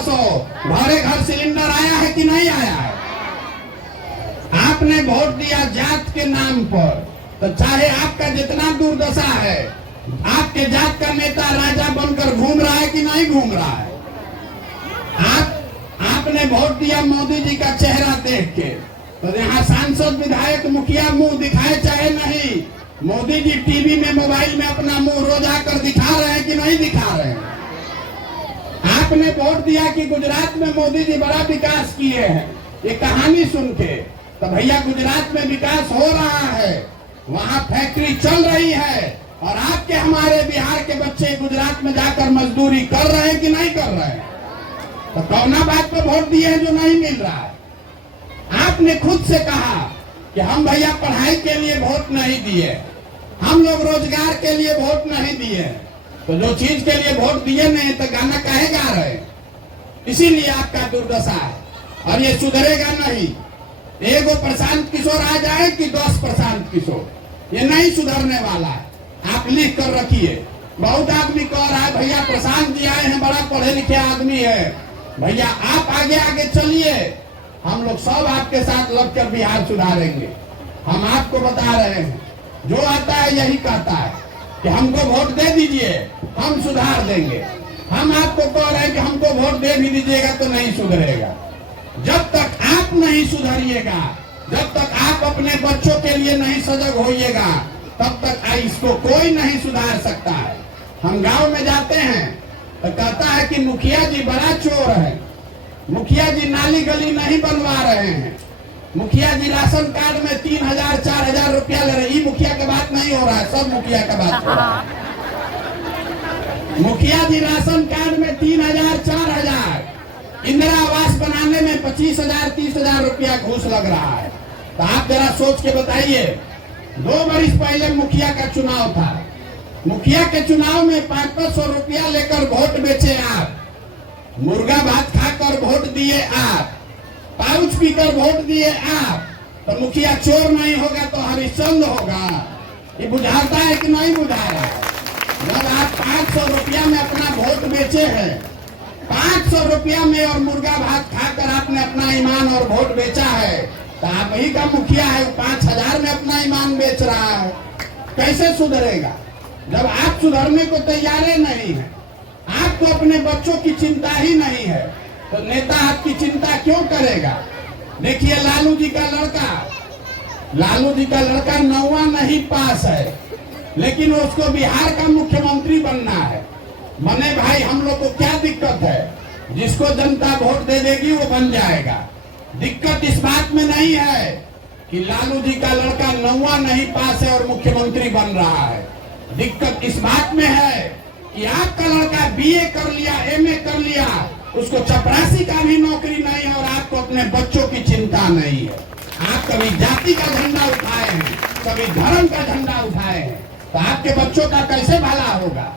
1500 घरे घर सिलेंडर आया है कि नहीं आया है? आपने वोट दिया जात के नाम पर, तो चाहे आपका जितना दुर्दशा है, आपके जात का नेता राजा बनकर घूम रहा है कि नहीं घूम रहा है? आपने वोट दिया मोदी जी का चेहरा देख के, तो यहाँ सांसद विधायक मुखिया मुंह दिखाए चाहे नहीं, मोदी जी टीवी में मोबाइल में अपना मुंह रोज आकर दिखा रहे हैं कि नहीं दिखा रहे हैं? आपने वोट दिया कि गुजरात में मोदी जी बड़ा विकास किए हैं, ये कहानी सुन के, तो भैया गुजरात में विकास हो रहा है, वहाँ फैक्ट्री चल रही है, और आपके हमारे बिहार के बच्चे गुजरात में जाकर मजदूरी कर रहे हैं कि नहीं कर रहे हैं? तो कौना बात पर वोट दिए हैं जो नहीं मिल रहा है? आपने खुद से कहा कि हम भैया पढ़ाई के लिए वोट नहीं दिए, हम लोग रोजगार के लिए वोट नहीं दिए, तो जो चीज के लिए वोट दिए नहीं तो गाना काहे गा रहे? इसीलिए आपका दुर्दशा है, और ये सुधरेगा नहीं। एगो प्रशांत किशोर आ जाए कि 10 प्रशांत किशोर, ये नहीं सुधरने वाला है। आप लिख कर रखिए। बहुत आदमी कह रहा है भैया प्रशांत जी आए हैं, बड़ा पढ़े लिखे आदमी है, भैया आप आगे आगे चलिए, हम लोग सब आपके साथ लगकर बिहार सुधारेंगे। हम आपको बता रहे हैं, जो आता है यही कहता है कि हमको वोट दे दीजिए, हम सुधार देंगे। हम आपको कह रहे हैं कि हमको वोट दे भी दीजिएगा तो नहीं सुधरेगा। जब तक आप नहीं सुधरिएगा, जब तक आप अपने बच्चों के लिए नहीं सजग होइएगा, तब तक इसको कोई नहीं सुधार सकता है। हम गांव में जाते हैं तो कहता है कि मुखिया जी बड़ा चोर है, मुखिया जी नाली गली नहीं बनवा रहे हैं, मुखिया जी राशन कार्ड में 3000 4000 रुपया ले रहे। ये मुखिया का बात नहीं हो रहा है, सब मुखिया का बात हो रहा है। मुखिया जी राशन कार्ड में 3000 4000, इंदिरा आवास बनाने में 25,000 30,000 रुपया घूस लग रहा है। तो आप जरा सोच के बताइए, 2 वर्ष पहले मुखिया का चुनाव था, मुखिया के चुनाव में 500 रुपया लेकर वोट बेचे आप, मुर्गा भात खाकर वोट दिए आप, पाउच पीकर वोट दिए आप, तो मुखिया चोर नहीं होगा तो हरिश्चंद्र होगा। ये बुझाता है कि नहीं बुझा रहा है? जब आप 500 रुपया में अपना वोट बेचे हैं, 500 रुपया में और मुर्गा भात खाकर आपने अपना ईमान और वोट बेचा है, तो आप ही का मुखिया है 5000 में अपना ईमान बेच रहा है। कैसे सुधरेगा जब आप सुधरने को तैयार नहीं है? आपको अपने बच्चों की चिंता ही नहीं है, तो नेता आपकी चिंता क्यों करेगा? देखिए लालू जी का लड़का 9वां नहीं पास है, लेकिन उसको बिहार का मुख्यमंत्री बनना है। बने भाई, हम लोग को क्या दिक्कत है? जिसको जनता वोट दे देगी वो बन जाएगा। दिक्कत इस बात में नहीं है कि लालू जी का लड़का 9वां नहीं पास है और मुख्यमंत्री बन रहा है। दिक्कत इस बात में है कि आपका लड़का BA कर लिया, MA कर लिया, उसको चपरासी का भी नौकरी नहीं है, और आपको अपने बच्चों की चिंता नहीं है। आप कभी जाति का झंडा उठाए हैं, कभी धर्म का झंडा उठाए हैं, तो आपके बच्चों का कैसे भला होगा?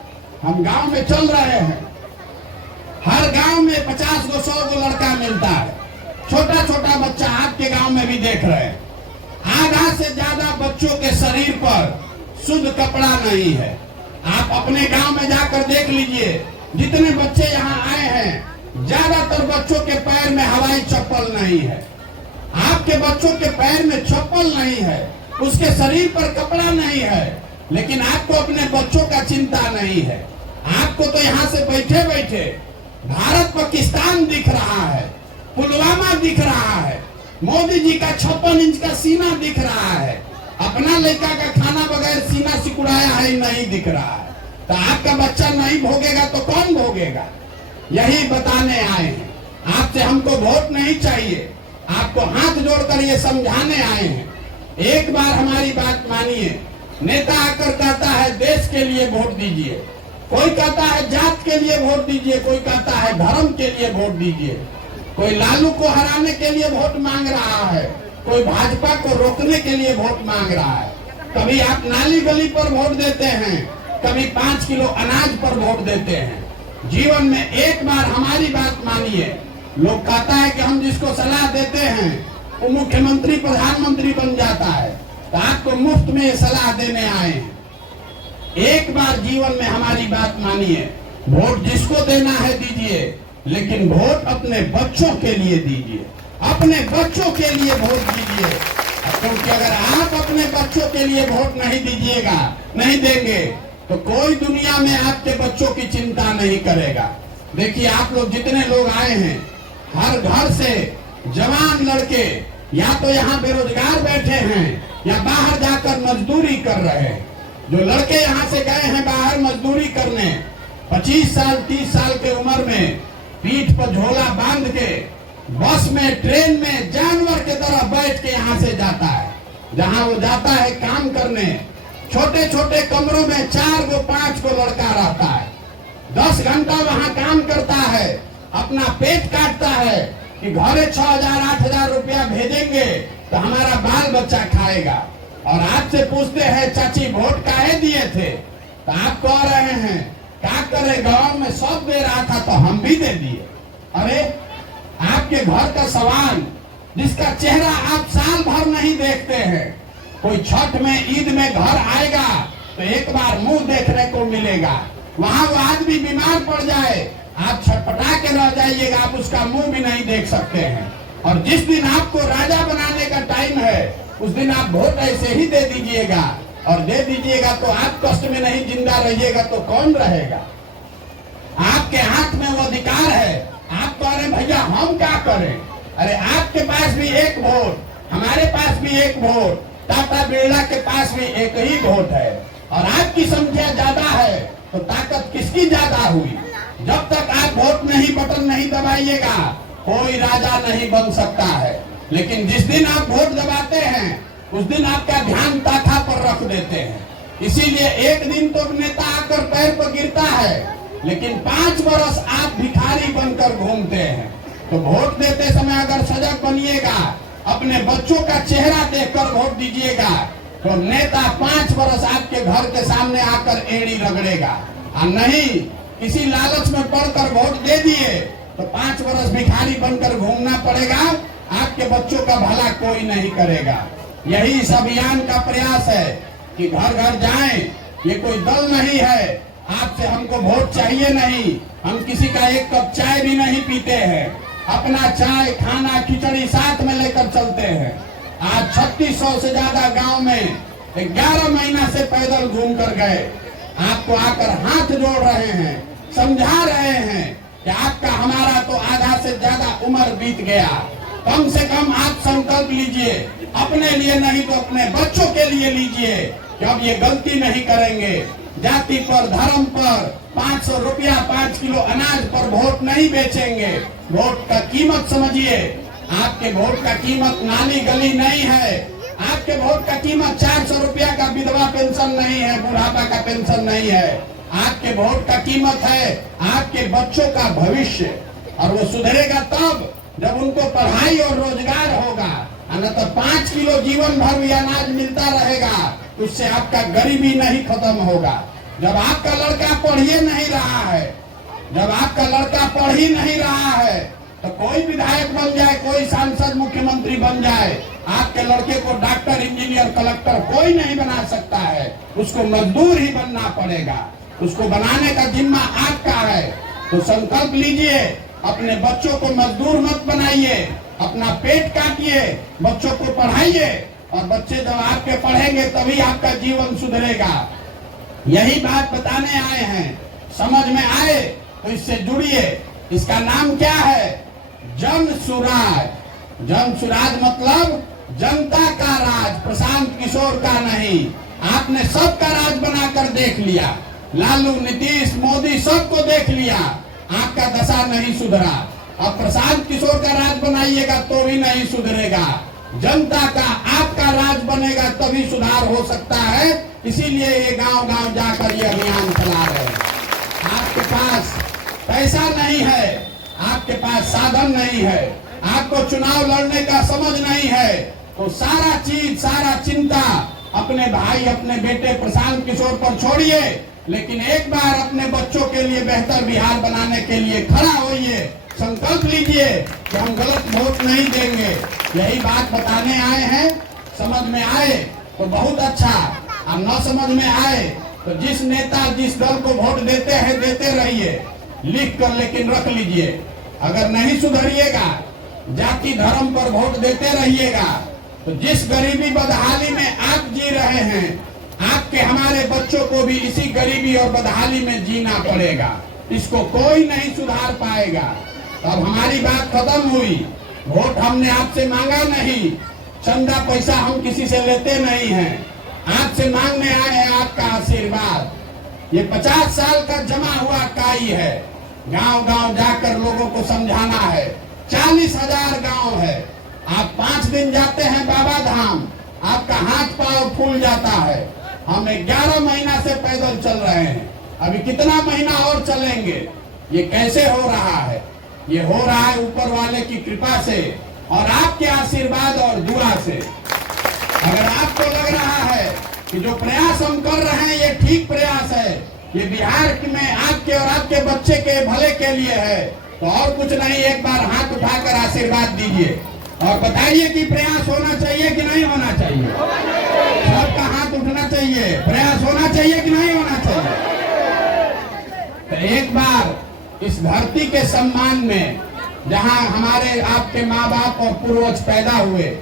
हम गांव में चल रहे हैं, हर गांव में 50 गो 100 गो लड़का मिलता है, छोटा छोटा बच्चा। आपके गांव में भी देख रहे हैं, आधा से ज्यादा बच्चों के शरीर पर शुद्ध कपड़ा नहीं है। आप अपने गांव में जाकर देख लीजिए, जितने बच्चे यहाँ आए हैं, ज्यादातर बच्चों के पैर में हवाई चप्पल नहीं है। आपके बच्चों के पैर में चप्पल नहीं है, उसके शरीर पर कपड़ा नहीं है, लेकिन आपको अपने बच्चों का चिंता नहीं है। आपको तो यहाँ से बैठे बैठे भारत पाकिस्तान दिख रहा है, पुलवामा दिख रहा है, मोदी जी का 56 इंच का सीना दिख रहा है, अपना लड़का का खाना बगैर सीना सिकुड़ाया है नहीं दिख रहा है। तो आपका बच्चा नहीं भोगेगा तो कौन भोगेगा? यही बताने आए हैं। आपसे हमको वोट नहीं चाहिए, आपको हाथ जोड़कर ये समझाने आए हैं। एक बार हमारी बात मानिए। नेता आकर कहता है देश के लिए वोट दीजिए, कोई कहता है जात के लिए वोट दीजिए, कोई कहता है धर्म के लिए वोट दीजिए, कोई लालू को हराने के लिए वोट मांग रहा है, कोई भाजपा को रोकने के लिए वोट मांग रहा है। कभी आप नाली गली पर वोट देते हैं, कभी 5 किलो अनाज पर वोट देते हैं। जीवन में एक बार हमारी बात मानिए। लोग कहता है कि हम जिसको सलाह देते हैं वो मुख्यमंत्री प्रधानमंत्री बन जाता है, तो आपको मुफ्त में ये सलाह देने आए हैं। एक बार जीवन में हमारी बात मानिए, वोट जिसको देना है दीजिए, लेकिन वोट अपने बच्चों के लिए दीजिए, अपने बच्चों के लिए वोट दीजिए। क्योंकि अगर आप अपने बच्चों के लिए वोट नहीं दीजिएगा, नहीं देंगे, तो कोई दुनिया में आपके बच्चों की चिंता नहीं करेगा। देखिए, आप लोग जितने लोग आए हैं, हर घर से जवान लड़के या तो यहाँ बेरोजगार बैठे हैं या बाहर जाकर मजदूरी कर रहे हैं। जो लड़के यहाँ से गए हैं बाहर मजदूरी करने, 25 साल 30 साल के उम्र में पीठ पर झोला बांध के बस में, ट्रेन में जानवर के तरह बैठ के यहाँ से जाता है। जहाँ वो जाता है काम करने, छोटे छोटे कमरों में 4 गो 5 गो लड़का रहता है, 10 घंटा वहाँ काम करता है, अपना पेट काटता है कि घरे 6,000 8,000 रुपया भेजेंगे तो हमारा बाल बच्चा खाएगा। और आपसे पूछते हैं चाची वोट काहे दिए थे, तो आप कह रहे हैं क्या करे, गांव में सब दे रहा था तो हम भी दे दिए। अरे आपके घर का सवाल जिसका चेहरा आप साल भर नहीं देखते हैं, कोई छठ में ईद में घर आएगा तो एक बार मुंह देखने को मिलेगा। वहाँ वो आदमी बीमार पड़ जाए, आप छटपटा के रह जाइएगा, आप उसका मुंह भी नहीं देख सकते हैं। और जिस दिन आपको राजा बनाने का टाइम है उस दिन आप वोट ऐसे ही दे दीजिएगा, और दे दीजिएगा तो आप कष्ट में नहीं जिंदा रहिएगा तो कौन रहेगा। आपके हाथ में वो अधिकार है, आप कह रहे भैया हम क्या करें। अरे आपके पास भी एक वोट, हमारे पास भी एक वोट, टाटा बिरला के पास भी एक ही वोट है, और आपकी संख्या ज्यादा है तो ताकत किसकी ज्यादा हुई। जब तक आप वोट नहीं, बटन नहीं दबाइएगा, कोई राजा नहीं बन सकता है। लेकिन जिस दिन आप वोट दबाते हैं उस दिन आपका ध्यान ताखा पर रख देते हैं। इसीलिए एक दिन तो नेता आकर पैर पर गिरता है, लेकिन 5 बरस आप भिखारी बनकर घूमते हैं। तो वोट देते समय अगर सजग बनिएगा, अपने बच्चों का चेहरा देखकर वोट दीजिएगा, तो नेता 5 बरस आपके घर के सामने आकर एड़ी रगड़ेगा। और नहीं किसी लालच में पड़कर वोट दे दिए तो 5 बरस भिखारी बनकर घूमना पड़ेगा, आपके बच्चों का भला कोई नहीं करेगा। यही इस अभियान का प्रयास है कि घर घर जाएं। ये कोई दल नहीं है, आपसे हमको वोट चाहिए नहीं, हम किसी का एक कप चाय भी नहीं पीते हैं, अपना चाय खाना खिचड़ी साथ में लेकर चलते हैं। आज 3600 से ज्यादा गांव में 11 महीना से पैदल घूम कर गए, आपको आकर हाथ जोड़ रहे हैं, समझा रहे हैं कि आपका हमारा तो आधा से ज्यादा उम्र बीत गया। कम से कम आप संकल्प लीजिए, अपने लिए नहीं तो अपने बच्चों के लिए लीजिए कि अब ये गलती नहीं करेंगे। जाति पर, धर्म पर 500 रुपया 5 किलो अनाज पर वोट नहीं बेचेंगे। वोट का कीमत समझिए, आपके वोट का कीमत नाली गली नहीं है, आपके वोट का कीमत 400 रुपया का विधवा पेंशन नहीं है, बुढ़ापा का पेंशन नहीं है। आपके वोट का कीमत है आपके बच्चों का भविष्य, और वो सुधरेगा तब जब उनको पढ़ाई और रोजगार होगा। न तो 5 किलो जीवन भर भी अनाज मिलता रहेगा, उससे आपका गरीबी नहीं खत्म होगा। जब आपका लड़का पढ़ ही नहीं रहा है, जब आपका लड़का पढ़ ही नहीं रहा है, तो कोई विधायक बन जाए, कोई सांसद मुख्यमंत्री बन जाए, आपके लड़के को डॉक्टर इंजीनियर कलेक्टर कोई नहीं बना सकता है, उसको मजदूर ही बनना पड़ेगा। उसको बनाने का जिम्मा आपका है। तो संकल्प लीजिए, अपने बच्चों को मजदूर मत बनाइए, अपना पेट काटिए, बच्चों को पढ़ाइए, और बच्चे जब आपके पढ़ेंगे तभी आपका जीवन सुधरेगा। यही बात बताने आए हैं, समझ में आए तो इससे जुड़िए। इसका नाम क्या है? जन सुराज। जन सुराज मतलब जनता का राज, प्रशांत किशोर का नहीं। आपने सबका राज बनाकर देख लिया, लालू नीतीश मोदी सबको देख लिया, आपका दशा नहीं सुधरा। अब प्रशांत किशोर का राज बनाइएगा तो भी नहीं सुधरेगा। जनता का आपका राज बनेगा तभी सुधार हो सकता है। इसीलिए ये गांव गांव जाकर ये अभियान चला रहे हैं। आपके पास पैसा नहीं है, आपके पास साधन नहीं है, आपको चुनाव लड़ने का समझ नहीं है, तो सारा चीज सारा चिंता अपने भाई अपने बेटे प्रशांत किशोर पर छोड़िए, लेकिन एक बार अपने बच्चों के लिए बेहतर बिहार बनाने के लिए खड़ा होइए। संकल्प लीजिए कि हम गलत वोट नहीं देंगे। यही बात बताने आए हैं। समझ में आए तो बहुत अच्छा, और न समझ में आए तो जिस नेता जिस दल को वोट देते हैं देते रहिए, लिख कर लेकिन रख लीजिए। अगर नहीं सुधरिएगा, जाति धर्म पर वोट देते रहिएगा, तो जिस गरीबी बदहाली में आप जी रहे हैं, आपके हमारे बच्चों को भी इसी गरीबी और बदहाली में जीना पड़ेगा। इसको कोई नहीं सुधार पाएगा। अब हमारी बात खत्म हुई। वोट हमने आपसे मांगा नहीं, चंदा पैसा हम किसी से लेते नहीं हैं, आपसे मांगने आए हैं आपका आशीर्वाद। ये 50 साल का जमा हुआ काई है। गांव गांव जाकर लोगों को समझाना है। 40,000 गांव है। आप 5 दिन जाते हैं बाबा धाम, आपका हाथ पांव फूल जाता है। हम 11 महीना से पैदल चल रहे हैं, अभी कितना महीना और चलेंगे? ये कैसे हो रहा है? ये हो रहा है ऊपर वाले की कृपा से और आपके आशीर्वाद और दुआ से। अगर आपको लग रहा है कि जो प्रयास हम कर रहे हैं ये ठीक प्रयास है, ये बिहार में आपके और आपके बच्चे के भले के लिए है, तो और कुछ नहीं, एक बार हाथ उठाकर आशीर्वाद दीजिए और बताइए कि प्रयास होना चाहिए कि नहीं होना चाहिए। सबका हाथ उठना चाहिए। प्रयास होना चाहिए कि नहीं होना चाहिए? तो एक बार इस धरती के सम्मान में, जहां हमारे आपके माँ बाप और पूर्वज पैदा हुए,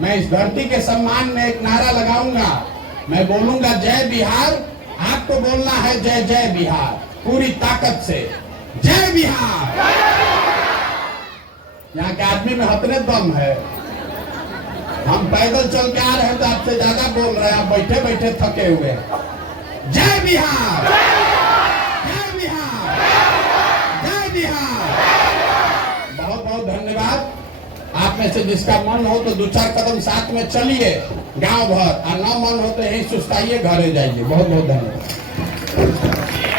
मैं इस धरती के सम्मान में एक नारा लगाऊंगा। मैं बोलूंगा जय बिहार, आपको बोलना है जय जय बिहार, पूरी ताकत से जय बिहार। यहाँ के आदमी में हतने दम है। हम पैदल चल के आ रहे हैं तो आपसे ज्यादा बोल रहे हैं, आप बैठे बैठे थके हुए हैं। जय बिहार, जय बिहार, जय बिहार। बहुत बहुत धन्यवाद। आप में से जिसका मन हो तो 2-4 कदम साथ में चलिए गांव भर, और ना मन हो तो यही सुस्ताइए, घरे जाइए। बहुत बहुत धन्यवाद।